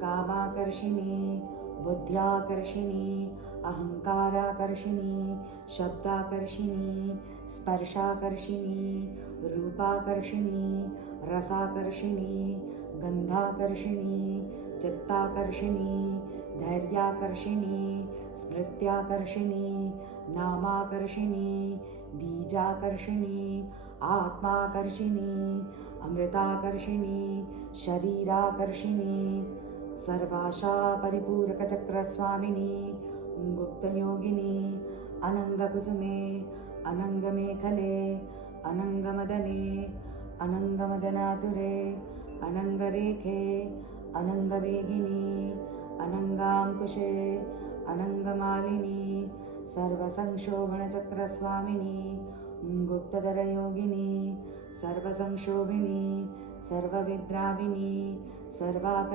कामाकर्षिणी बुद्ध्याकर्षिणी अहंकाराकर्षिणी शब्दाकर्षिणी स्पर्शाकर्षिणी रूपाकर्षिणी रसाकर्षिणी गंधाकर्षिणी चित्ताकर्षिणी धैर्याकर्षिणी स्मृत्याकर्षिणी नामाकर्षिणी बीजाकर्षिणी आत्माकर्षिणी अमृताकर्षिणी शरीराकर्षिणी सर्वाशा परिपूरकचक्रस्वामिनी गुप्तयोगिनी अनंगकुसुमे अनंगमेखले अनंगमदने अनंगमदनातुरे अनंगरेखे अनंगवेगिनी अनंगांकुशे अनंगमालिनी सर्वसंक्षोभणचक्रस्वामिनी गुप्तधरयोगिनी सर्वसंक्षोभिनी सर्वविद्राविणी सर्वाकर्षिणी